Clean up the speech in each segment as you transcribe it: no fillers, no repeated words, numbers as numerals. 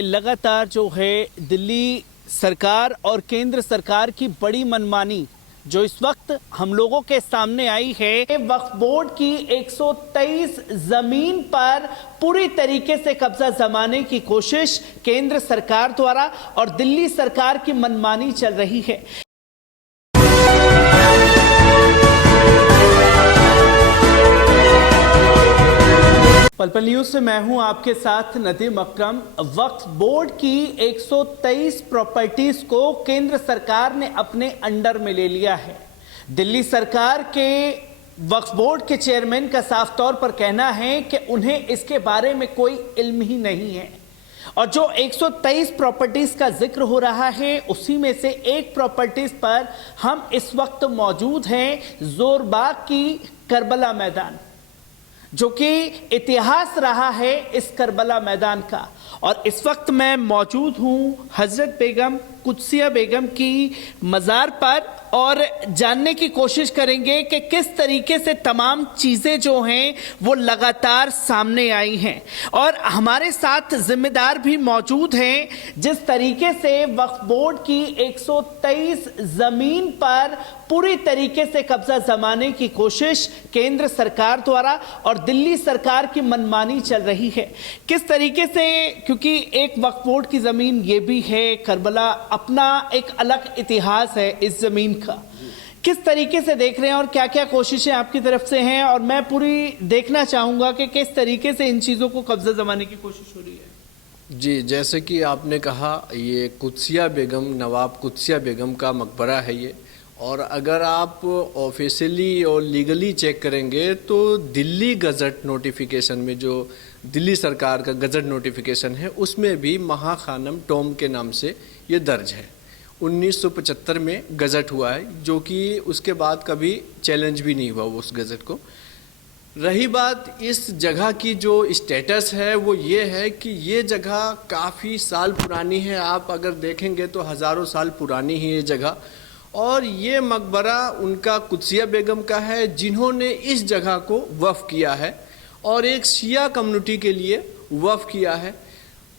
लगातार जो है दिल्ली सरकार और केंद्र सरकार की बड़ी मनमानी जो इस वक्त हम लोगों के सामने आई है, वक्फ बोर्ड की 123 जमीन पर पूरी तरीके से कब्जा जमाने की कोशिश केंद्र सरकार द्वारा और दिल्ली सरकार की मनमानी चल रही है। पल-पल न्यूज से मैं हूं आपके साथ नदीम अकरम। वक्फ बोर्ड की 123 प्रॉपर्टीज को केंद्र सरकार ने अपने अंडर में ले लिया है। दिल्ली सरकार के वक्फ बोर्ड के चेयरमैन का साफ तौर पर कहना है कि उन्हें इसके बारे में कोई इल्म ही नहीं है और जो 123 प्रॉपर्टीज का जिक्र हो रहा है उसी में से एक प्रॉपर्टीज पर हम इस वक्त मौजूद हैं, जोरबाग की करबला मैदान, जो कि इतिहास रहा है इस करबला मैदान का। और इस वक्त मैं मौजूद हूं हजरत बेगम कुदसिया बेगम की मज़ार पर और जानने की कोशिश करेंगे कि किस तरीके से तमाम चीज़ें जो हैं वो लगातार सामने आई हैं। और हमारे साथ जिम्मेदार भी मौजूद हैं। जिस तरीके से वक्फ बोर्ड की 123 ज़मीन पर पूरी तरीके से कब्जा जमाने की कोशिश केंद्र सरकार द्वारा और दिल्ली सरकार की मनमानी चल रही है, किस तरीके से, क्योंकि एक वक्फ बोर्ड की ज़मीन ये भी है, करबला अपना एक अलग इतिहास है इस ज़मीन का, किस तरीके से देख रहे हैं और क्या क्या कोशिशें आपकी तरफ से हैं, और मैं पूरी देखना चाहूँगा कि किस तरीके से इन चीज़ों को कब्जा जमाने की कोशिश हो रही है। जी, जैसे कि आपने कहा, ये कुदसिया बेगम, नवाब कुदसिया बेगम का मकबरा है ये। और अगर आप ऑफिशियली और लीगली चेक करेंगे तो दिल्ली गज़ट नोटिफिकेशन में, जो दिल्ली सरकार का गज़ट नोटिफिकेशन है, उसमें भी महाखानम टॉम के नाम से ये दर्ज है। 1975 में गज़ट हुआ है, जो कि उसके बाद कभी चैलेंज भी नहीं हुआ उस गज़ट को। रही बात इस जगह की, जो स्टेटस है वो ये है कि ये जगह काफ़ी साल पुरानी है। आप अगर देखेंगे तो हज़ारों साल पुरानी है ये जगह। और ये मकबरा उनका कुदसिया बेगम का है, जिन्होंने इस जगह को वक्फ किया है और एक शिया कम्युनिटी के लिए वक्फ किया है।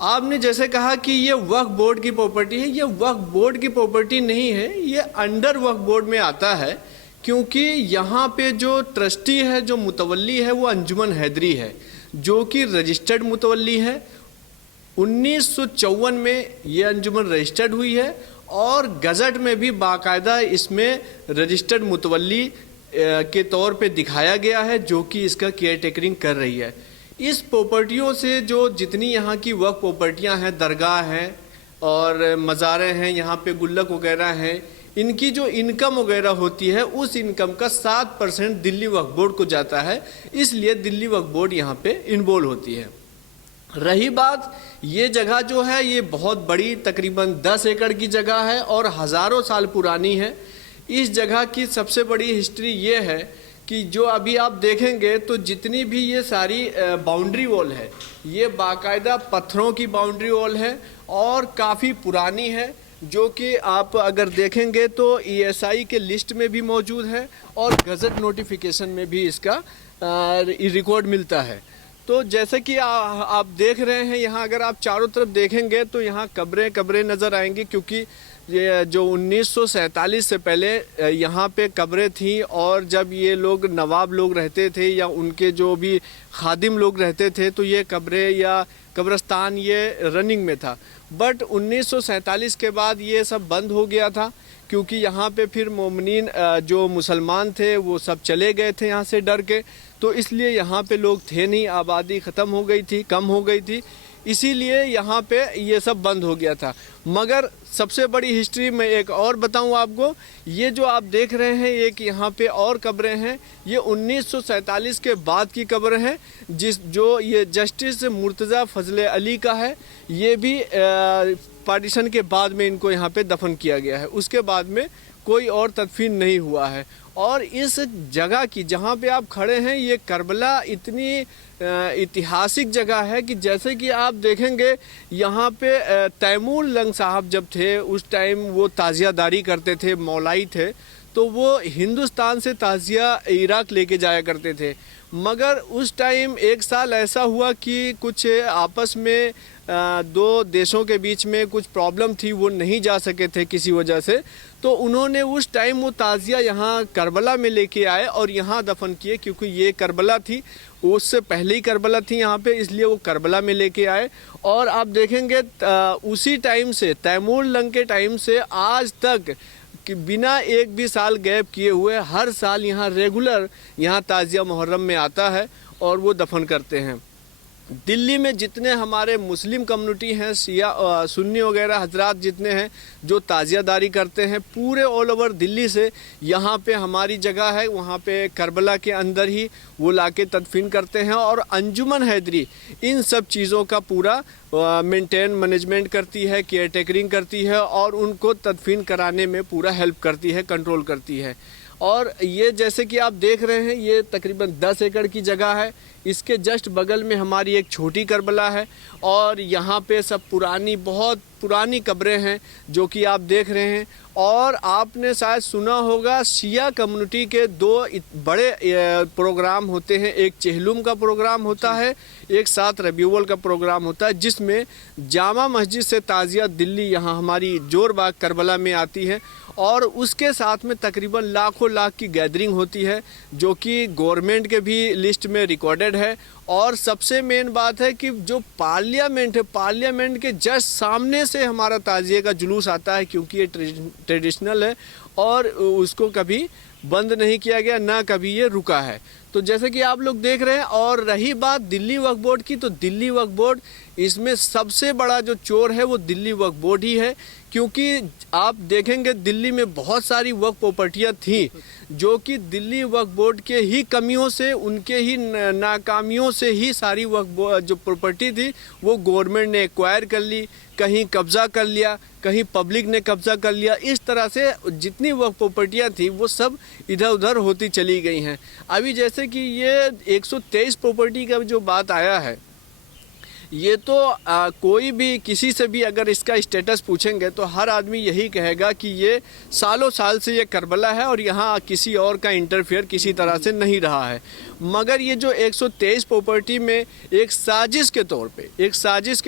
आपने जैसे कहा कि ये वक्फ बोर्ड की प्रॉपर्टी है, ये वक्फ बोर्ड की प्रॉपर्टी नहीं है, ये अंडर वक्फ बोर्ड में आता है, क्योंकि यहाँ पे जो ट्रस्टी है, जो मुतवल्ली है, वो अंजुमन हैदरी है, जो कि रजिस्टर्ड मुतवल्ली है। 1954 में ये अंजुमन रजिस्टर्ड हुई है और गज़ट में भी बाकायदा इसमें रजिस्टर्ड मुतवल्ली के तौर पे दिखाया गया है, जो कि इसका केयर टेकरिंग कर रही है। इस प्रॉपर्टियों से जो जितनी यहाँ की वक्फ प्रॉपर्टियाँ हैं, दरगाह हैं और मज़ारें हैं, यहाँ पे गुल्लक वगैरह हैं, इनकी जो इनकम वगैरह होती है, उस इनकम का 7% दिल्ली वक्फ बोर्ड को जाता है। इसलिए दिल्ली वक्फ बोर्ड यहाँ पे इन्वॉल्व होती है। रही बात, ये जगह जो है ये बहुत बड़ी, तकरीबन 10 एकड़ की जगह है और हज़ारों साल पुरानी है। इस जगह की सबसे बड़ी हिस्ट्री ये है कि जो अभी आप देखेंगे तो जितनी भी ये सारी बाउंड्री वॉल है, ये बाकायदा पत्थरों की बाउंड्री वॉल है और काफ़ी पुरानी है, जो कि आप अगर देखेंगे तो ESI के लिस्ट में भी मौजूद है और गज़ट नोटिफिकेशन में भी इसका रिकॉर्ड मिलता है। तो जैसे कि आप देख रहे हैं, यहाँ अगर आप चारों तरफ देखेंगे तो यहाँ कब्रें नज़र आएंगी, क्योंकि ये जो 1947 से पहले यहाँ पे कब्रें थीं और जब ये लोग नवाब लोग रहते थे या उनके जो भी खादिम लोग रहते थे, तो ये कब्रें या कब्रस्तान ये रनिंग में था। बट 1947 के बाद ये सब बंद हो गया था, क्योंकि यहाँ पे फिर मोमिनीन जो मुसलमान थे वो सब चले गए थे यहाँ से डर के, तो इसलिए यहाँ पे लोग थे नहीं, आबादी ख़त्म हो गई थी, कम हो गई थी, इसीलिए यहाँ पे ये सब बंद हो गया था। मगर सबसे बड़ी हिस्ट्री में एक और बताऊँ आपको, ये जो आप देख रहे हैं एक यहाँ पे और कब्रें हैं, ये 1947 के बाद की कब्र हैं, जो ये जस्टिस मुर्तज़ा फजल अली का है। ये भी पार्टीशन के बाद में इनको यहाँ पे दफन किया गया है, उसके बाद में कोई और तदफीन नहीं हुआ है। और इस जगह की जहाँ पे आप खड़े हैं, ये करबला इतनी ऐतिहासिक जगह है कि जैसे कि आप देखेंगे यहाँ पे तैमूर लंग साहब जब थे, उस टाइम वो ताज़ियादारी करते थे, मौलाई थे, तो वो हिंदुस्तान से ताज़िया इराक़ लेके जाया करते थे। मगर उस टाइम एक साल ऐसा हुआ कि कुछ आपस में दो देशों के बीच में कुछ प्रॉब्लम थी, वो नहीं जा सके थे किसी वजह से, तो उन्होंने उस टाइम वो ताज़िया यहाँ करबला में लेके आए और यहाँ दफन किए, क्योंकि ये करबला थी, उससे पहले ही करबला थी यहाँ पे, इसलिए वो करबला में लेके आए। और आप देखेंगे उसी टाइम से, तैमूर लंग के टाइम से आज तक कि बिना एक भी साल गैप किए हुए हर साल यहाँ रेगुलर यहाँ ताज़िया मुहर्रम में आता है और वो दफन करते हैं। दिल्ली में जितने हमारे मुस्लिम कम्युनिटी हैं, शिया सुन्नी वगैरह हजरात जितने हैं जो ताज़ियादारी करते हैं, पूरे ऑल ओवर दिल्ली से यहाँ पे हमारी जगह है, वहाँ पे करबला के अंदर ही वो लाके तदफीन करते हैं। और अंजुमन हैदरी इन सब चीज़ों का पूरा मेंटेन मैनेजमेंट करती है, केयर टेकरिंग करती है और उनको तदफीन कराने में पूरा हेल्प करती है, कंट्रोल करती है। और ये जैसे कि आप देख रहे हैं, ये तकरीबन 10 एकड़ की जगह है। इसके जस्ट बगल में हमारी एक छोटी करबला है और यहाँ पे सब पुरानी, बहुत पुरानी कब्रें हैं जो कि आप देख रहे हैं। और आपने शायद सुना होगा, शिया कम्युनिटी के दो बड़े प्रोग्राम होते हैं, एक चेहलुम का प्रोग्राम होता है, एक 7 रबीउल का प्रोग्राम होता है, जिसमें जामा मस्जिद से ताज़िया दिल्ली यहाँ हमारी जोरबाग करबला में आती है और उसके साथ में तकरीबन लाखों लाख की गैदरिंग होती है जो कि गवर्नमेंट के भी लिस्ट में रिकॉर्डेड है। और सबसे मेन बात है कि जो पार्लियामेंट है, पार्लियामेंट के जस्ट सामने से हमारा ताज़िए का जुलूस आता है, क्योंकि ये ट्रेडिशनल है और उसको कभी बंद नहीं किया गया, ना कभी ये रुका है। तो जैसे कि आप लोग देख रहे हैं। और रही बात दिल्ली वक्फ बोर्ड की, तो दिल्ली वक्फ बोर्ड, इसमें सबसे बड़ा जो चोर है वो दिल्ली वक्फ बोर्ड ही है, क्योंकि आप देखेंगे दिल्ली में बहुत सारी वक्फ प्रॉपर्टियाँ थी जो कि दिल्ली वक्फ बोर्ड के ही कमियों से, उनके ही नाकामियों से ही सारी वक्फ जो प्रॉपर्टी थी वो गवर्नमेंट ने एक्वायर कर ली, कहीं कब्जा कर लिया, कहीं पब्लिक ने कब्जा कर लिया। इस तरह से जितनी वक्फ प्रॉपर्टियाँ थी वो सब इधर उधर होती चली गई हैं। अभी जैसे कि ये 123 प्रॉपर्टी का जो बात आया है, ये तो कोई भी किसी से भी अगर इसका स्टेटस पूछेंगे तो हर आदमी यही कहेगा कि ये सालों साल से ये करबला है और यहाँ किसी और का इंटरफेयर किसी तरह से नहीं रहा है। मगर ये जो 123 प्रॉपर्टी में एक साजिश के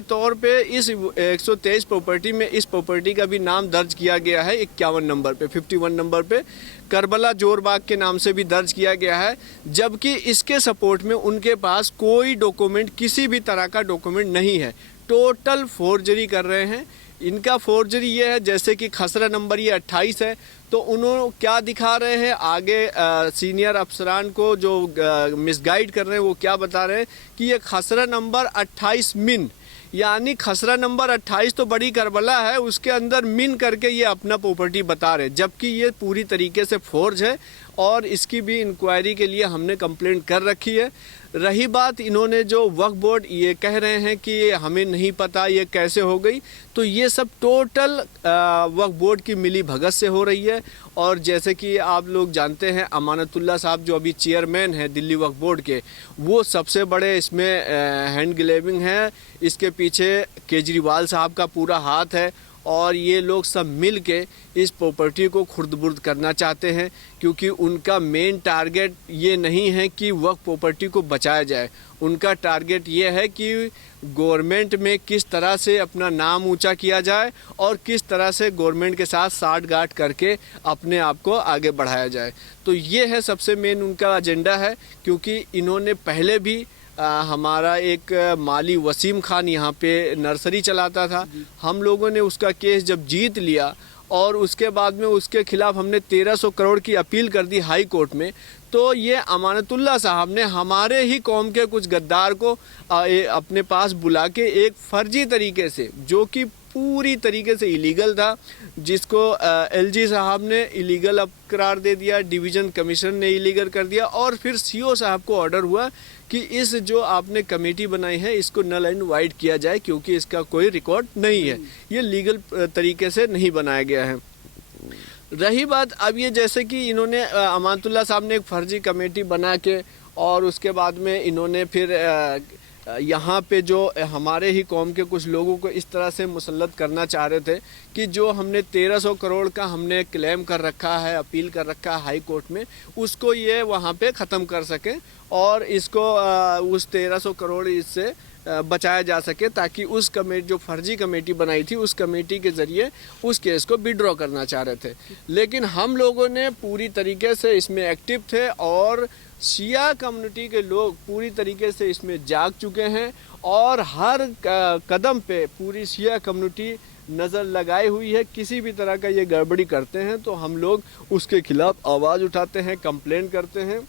तौर पे इस 123 प्रॉपर्टी में इस प्रॉपर्टी का भी नाम दर्ज किया गया है 51 नंबर पे, 51 नंबर पे करबला जोरबाग के नाम से भी दर्ज किया गया है। जबकि इसके सपोर्ट में उनके पास कोई डॉक्यूमेंट, किसी भी तरह का डॉक्यूमेंट नहीं है, टोटल फोर्जरी कर रहे हैं। इनका फोर्जरी ये है, जैसे कि खसरा नंबर ये 28 है, तो उन्होंने क्या दिखा रहे हैं आगे सीनियर अफसरान को जो मिसगाइड कर रहे हैं, वो क्या बता रहे हैं कि ये खसरा नंबर 28 मिन, यानी खसरा नंबर 28 तो बड़ी करबला है, उसके अंदर मिन करके ये अपना प्रॉपर्टी बता रहे हैं, जबकि ये पूरी तरीके से फोर्ज है और इसकी भी इंक्वायरी के लिए हमने कंप्लेंट कर रखी है। रही बात, इन्होंने जो वक्फ बोर्ड ये कह रहे हैं कि हमें नहीं पता ये कैसे हो गई, तो ये सब टोटल वक्फ बोर्ड की मिली भगत से हो रही है। और जैसे कि आप लोग जानते हैं, अमानतुल्लाह साहब जो अभी चेयरमैन हैं दिल्ली वक्फ बोर्ड के, वो सबसे बड़े इसमें हैंड ग्लेविंग है, इसके पीछे केजरीवाल साहब का पूरा हाथ है और ये लोग सब मिल के इस प्रॉपर्टी को खुर्द-बुर्द करना चाहते हैं, क्योंकि उनका मेन टारगेट ये नहीं है कि वक्फ प्रॉपर्टी को बचाया जाए। उनका टारगेट ये है कि गवर्नमेंट में किस तरह से अपना नाम ऊंचा किया जाए और किस तरह से गवर्नमेंट के साथ साठ-गांठ करके अपने आप को आगे बढ़ाया जाए। तो ये है सबसे मेन उनका एजेंडा है, क्योंकि इन्होंने पहले भी हमारा एक माली वसीम खान यहाँ पे नर्सरी चलाता था, हम लोगों ने उसका केस जब जीत लिया और उसके बाद में उसके खिलाफ हमने 1300 करोड़ की अपील कर दी हाई कोर्ट में, तो ये अमानतुल्लाह साहब ने हमारे ही कौम के कुछ गद्दार को अपने पास बुला के एक फर्जी तरीके से, जो कि पूरी तरीके से इलीगल था, जिसको एलजी साहब ने इलीगल अब करार दे दिया, डिवीज़न कमीशन ने इलीगल कर दिया और फिर सीओ साहब को ऑर्डर हुआ कि इस जो आपने कमेटी बनाई है इसको नल एंड वाइड किया जाए, क्योंकि इसका कोई रिकॉर्ड नहीं है, ये लीगल तरीके से नहीं बनाया गया है। रही बात अब ये, जैसे कि इन्होंने अमानतुल्लाह साहब ने एक फर्जी कमेटी बना के और उसके बाद में इन्होंने फिर यहाँ पे जो हमारे ही कौम के कुछ लोगों को इस तरह से मुसल्लत करना चाह रहे थे कि जो हमने 1300 करोड़ का हमने क्लेम कर रखा है, अपील कर रखा है हाई कोर्ट में, उसको ये वहाँ पे ख़त्म कर सकें और इसको उस 1300 करोड़ इससे बचाया जा सके, ताकि उस कमेटी जो फर्जी कमेटी बनाई थी उस कमेटी के ज़रिए उस केस को विड्रॉ करना चाह रहे थे। लेकिन हम लोगों ने पूरी तरीके से इसमें एक्टिव थे और शिया कम्युनिटी के लोग पूरी तरीके से इसमें जाग चुके हैं और हर कदम पे पूरी शिया कम्युनिटी नज़र लगाई हुई है। किसी भी तरह का ये गड़बड़ी करते हैं तो हम लोग उसके खिलाफ आवाज़ उठाते हैं, कंप्लेन करते हैं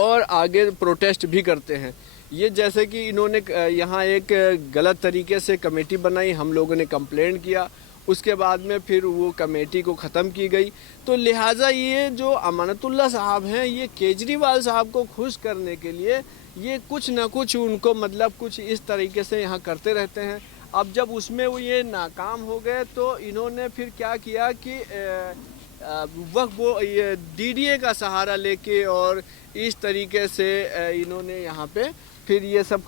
और आगे प्रोटेस्ट भी करते हैं। ये जैसे कि इन्होंने यहाँ एक गलत तरीके से कमेटी बनाई, हम लोगों ने कंप्लेन किया, उसके बाद में फिर वो कमेटी को ख़त्म की गई। तो लिहाजा ये जो अमानतुल्लाह साहब हैं, ये केजरीवाल साहब को खुश करने के लिए ये कुछ ना कुछ उनको मतलब कुछ इस तरीके से यहाँ करते रहते हैं। अब जब उसमें वो ये नाकाम हो गए तो इन्होंने फिर क्या किया कि वक्त वो ये डीडीए का सहारा लेके और इस तरीके से इन्होंने यहाँ पे फिर ये सब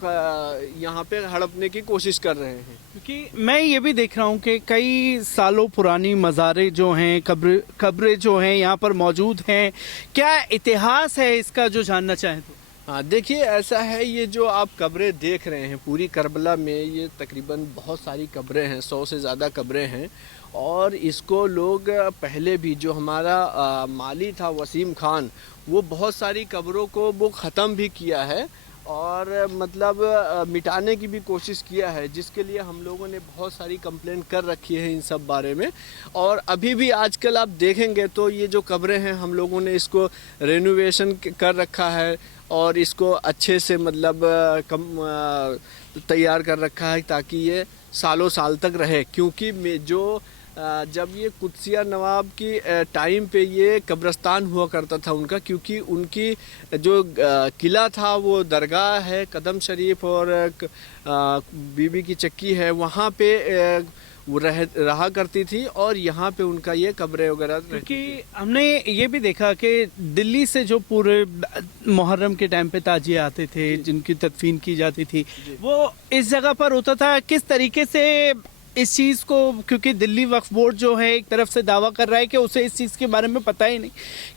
यहाँ पे हड़पने की कोशिश कर रहे हैं। क्योंकि मैं ये भी देख रहा हूँ कि कई सालों पुरानी मज़ारें जो हैं, कब्रें जो हैं यहाँ पर मौजूद हैं। क्या इतिहास है इसका जो जानना चाहें तो? हाँ देखिए, ऐसा है, ये जो आप कब्रें देख रहे हैं पूरी करबला में, ये तकरीबन बहुत सारी कब्रें हैं, 100 से ज़्यादा कब्रें हैं। और इसको लोग पहले भी जो हमारा माली था वसीम खान, वो बहुत सारी कब्रों को वो ख़त्म भी किया है और मतलब मिटाने की भी कोशिश किया है, जिसके लिए हम लोगों ने बहुत सारी कंप्लेन कर रखी है इन सब बारे में। और अभी भी आजकल आप देखेंगे तो ये जो कब्रें हैं हम लोगों ने इसको रेनोवेशन कर रखा है और इसको अच्छे से मतलब तैयार कर रखा है ताकि ये सालों साल तक रहे। क्योंकि जो जब ये कुदसिया नवाब की टाइम पे ये कब्रस्तान हुआ करता था उनका, क्योंकि उनकी जो किला था वो दरगाह है कदम शरीफ और बीबी की चक्की है, वहाँ पे वो रहा करती थी और यहाँ पे उनका ये कब्रें वगैरह। क्योंकि हमने ये भी देखा कि दिल्ली से जो पूरे मुहर्रम के टाइम पे ताजिए आते थे जिनकी तदफीन की जाती थी, वो इस जगह पर होता था। किस तरीके से इस चीज़ को, क्योंकि दिल्ली वक्फ बोर्ड जो है एक तरफ से दावा कर रहा है कि उसे इस चीज़ के बारे में पता ही नहीं,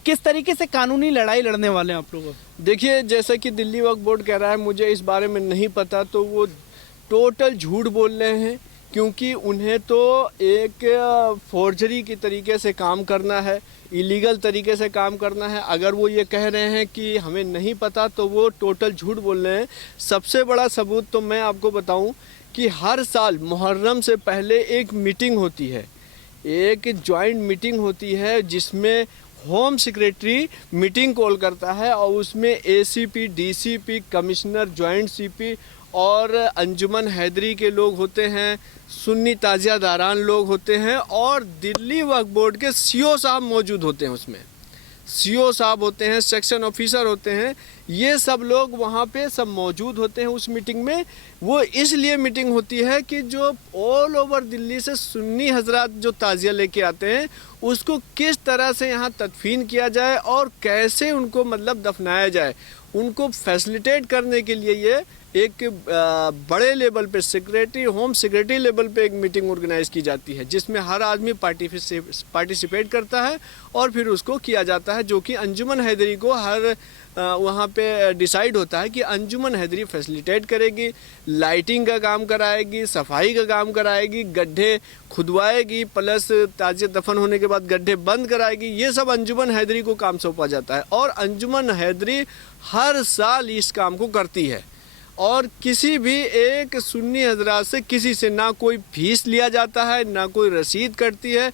किस तरीके से कानूनी लड़ाई लड़ने वाले हैं आप लोग? देखिए, जैसा कि दिल्ली वक्फ बोर्ड कह रहा है मुझे इस बारे में नहीं पता, तो वो टोटल झूठ बोल रहे हैं। क्योंकि उन्हें तो एक फोर्जरी की तरीके से काम करना है, इलीगल तरीके से काम करना है। अगर वो ये कह रहे हैं कि हमें नहीं पता तो वो टोटल झूठ बोल रहे हैं। सबसे बड़ा सबूत तो मैं आपको बताऊं कि हर साल मुहर्रम से पहले एक मीटिंग होती है, एक जॉइंट मीटिंग होती है जिसमें होम सेक्रेटरी मीटिंग कॉल करता है और उसमें ACP, DCP, commissioner, joint CP और अंजुमन हैदरी के लोग होते हैं, सुन्नी ताजियादारान लोग होते हैं और दिल्ली वक्फ बोर्ड के सीओ साहब मौजूद होते हैं। उसमें सीओ साहब होते हैं, सेक्शन ऑफिसर होते हैं, ये सब लोग वहाँ पे सब मौजूद होते हैं उस मीटिंग में। वो इसलिए मीटिंग होती है कि जो ऑल ओवर दिल्ली से सुन्नी हजरात जो ताजिया लेके आते हैं उसको किस तरह से यहाँ तदफीन किया जाए और कैसे उनको मतलब दफनाया जाए, उनको फैसिलिटेट करने के लिए ये एक बड़े लेवल पे सेक्रेटरी, होम सेक्रेटरी लेवल पे एक मीटिंग ऑर्गेनाइज की जाती है जिसमें हर आदमी पार्टिसिपेट करता है और फिर उसको किया जाता है, जो कि अंजुमन हैदरी को हर वहाँ पे डिसाइड होता है कि अंजुमन हैदरी फैसिलिटेट करेगी, लाइटिंग का काम कराएगी, सफाई का काम कराएगी, गड्ढे खुदवाएगी, प्लस ताजिया दफन होने के बाद गड्ढे बंद कराएगी। ये सब अंजुमन हैदरी को काम सौंपा जाता है और अंजुमन हैदरी हर साल इस काम को करती है। और किसी भी एक सुन्नी हजरात से किसी से ना कोई फीस लिया जाता है, ना कोई रसीद कटती है,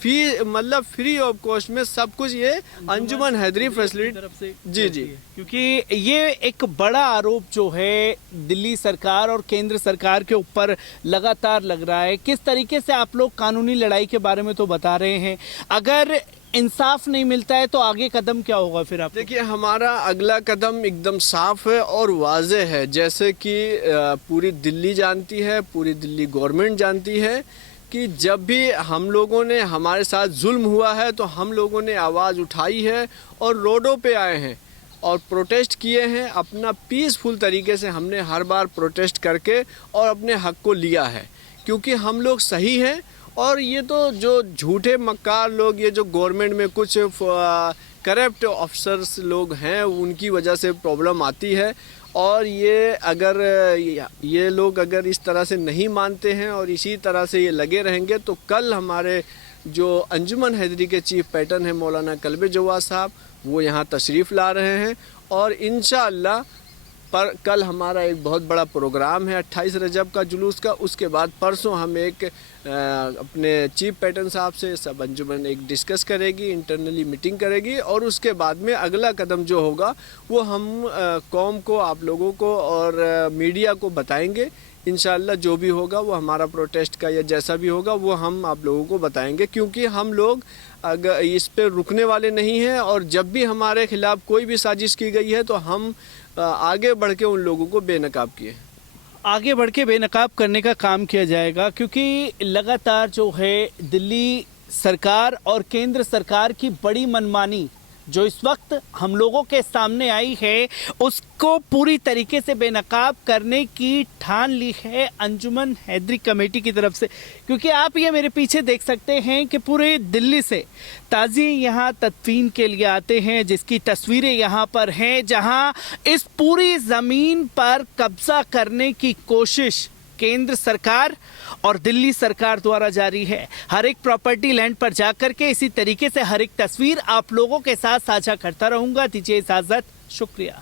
फी मतलब फ्री ऑफ कॉस्ट में सब कुछ ये अंजुमन हैदरी फैसिलिटी तरफ से जी। क्योंकि ये एक बड़ा आरोप जो है दिल्ली सरकार और केंद्र सरकार के ऊपर लगातार लग रहा है। किस तरीके से आप लोग कानूनी लड़ाई के बारे में तो बता रहे हैं, अगर इंसाफ नहीं मिलता है तो आगे कदम क्या होगा फिर आप? देखिए, हमारा अगला कदम एकदम साफ है और वाज़े है। जैसे कि पूरी दिल्ली जानती है, पूरी दिल्ली गवर्नमेंट जानती है कि जब भी हम लोगों ने, हमारे साथ जुल्म हुआ है तो हम लोगों ने आवाज़ उठाई है और रोडों पे आए हैं और प्रोटेस्ट किए हैं। अपना पीसफुल तरीके से हमने हर बार प्रोटेस्ट करके और अपने हक को लिया है, क्योंकि हम लोग सही हैं। और ये तो जो झूठे मक्कार लोग, ये जो गवर्नमेंट में कुछ करप्ट ऑफिसर्स लोग हैं, उनकी वजह से प्रॉब्लम आती है। और ये अगर ये लोग अगर इस तरह से नहीं मानते हैं और इसी तरह से ये लगे रहेंगे तो कल हमारे जो अंजुमन हैदरी के चीफ पैटर्न हैं मौलाना कल्बे जवाद साहब, वो यहाँ तशरीफ़ ला रहे हैं और इंशाअल्लाह पर कल हमारा एक बहुत बड़ा प्रोग्राम है 28 रजब का जुलूस का। उसके बाद परसों हम एक अपने चीफ पैटर्न साहब से सब अंजुमन एक डिस्कस करेगी, इंटरनली मीटिंग करेगी और उसके बाद में अगला कदम जो होगा वो हम कौम को, आप लोगों को और मीडिया को बताएंगे। इंशाअल्लाह जो भी होगा वो हमारा प्रोटेस्ट का या जैसा भी होगा वो हम आप लोगों को बताएंगे, क्योंकि हम लोग अगर इस पे रुकने वाले नहीं हैं और जब भी हमारे खिलाफ कोई भी साजिश की गई है तो हम आगे बढ़ के उन लोगों को बेनकाब किए, आगे बढ़ के बेनकाब करने का काम किया जाएगा। क्योंकि लगातार जो है दिल्ली सरकार और केंद्र सरकार की बड़ी मनमानी जो इस वक्त हम लोगों के सामने आई है उसको पूरी तरीके से बेनकाब करने की ठान ली है अंजुमन हैदरी कमेटी की तरफ से। क्योंकि आप ये मेरे पीछे देख सकते हैं कि पूरे दिल्ली से ताज़ी यहाँ तदफीन के लिए आते हैं, जिसकी तस्वीरें यहाँ पर हैं, जहाँ इस पूरी ज़मीन पर कब्जा करने की कोशिश केंद्र सरकार और दिल्ली सरकार द्वारा जारी है। हर एक प्रॉपर्टी लैंड पर जाकर के इसी तरीके से हर एक तस्वीर आप लोगों के साथ साझा करता रहूंगा। दीजिए इजाजत, शुक्रिया।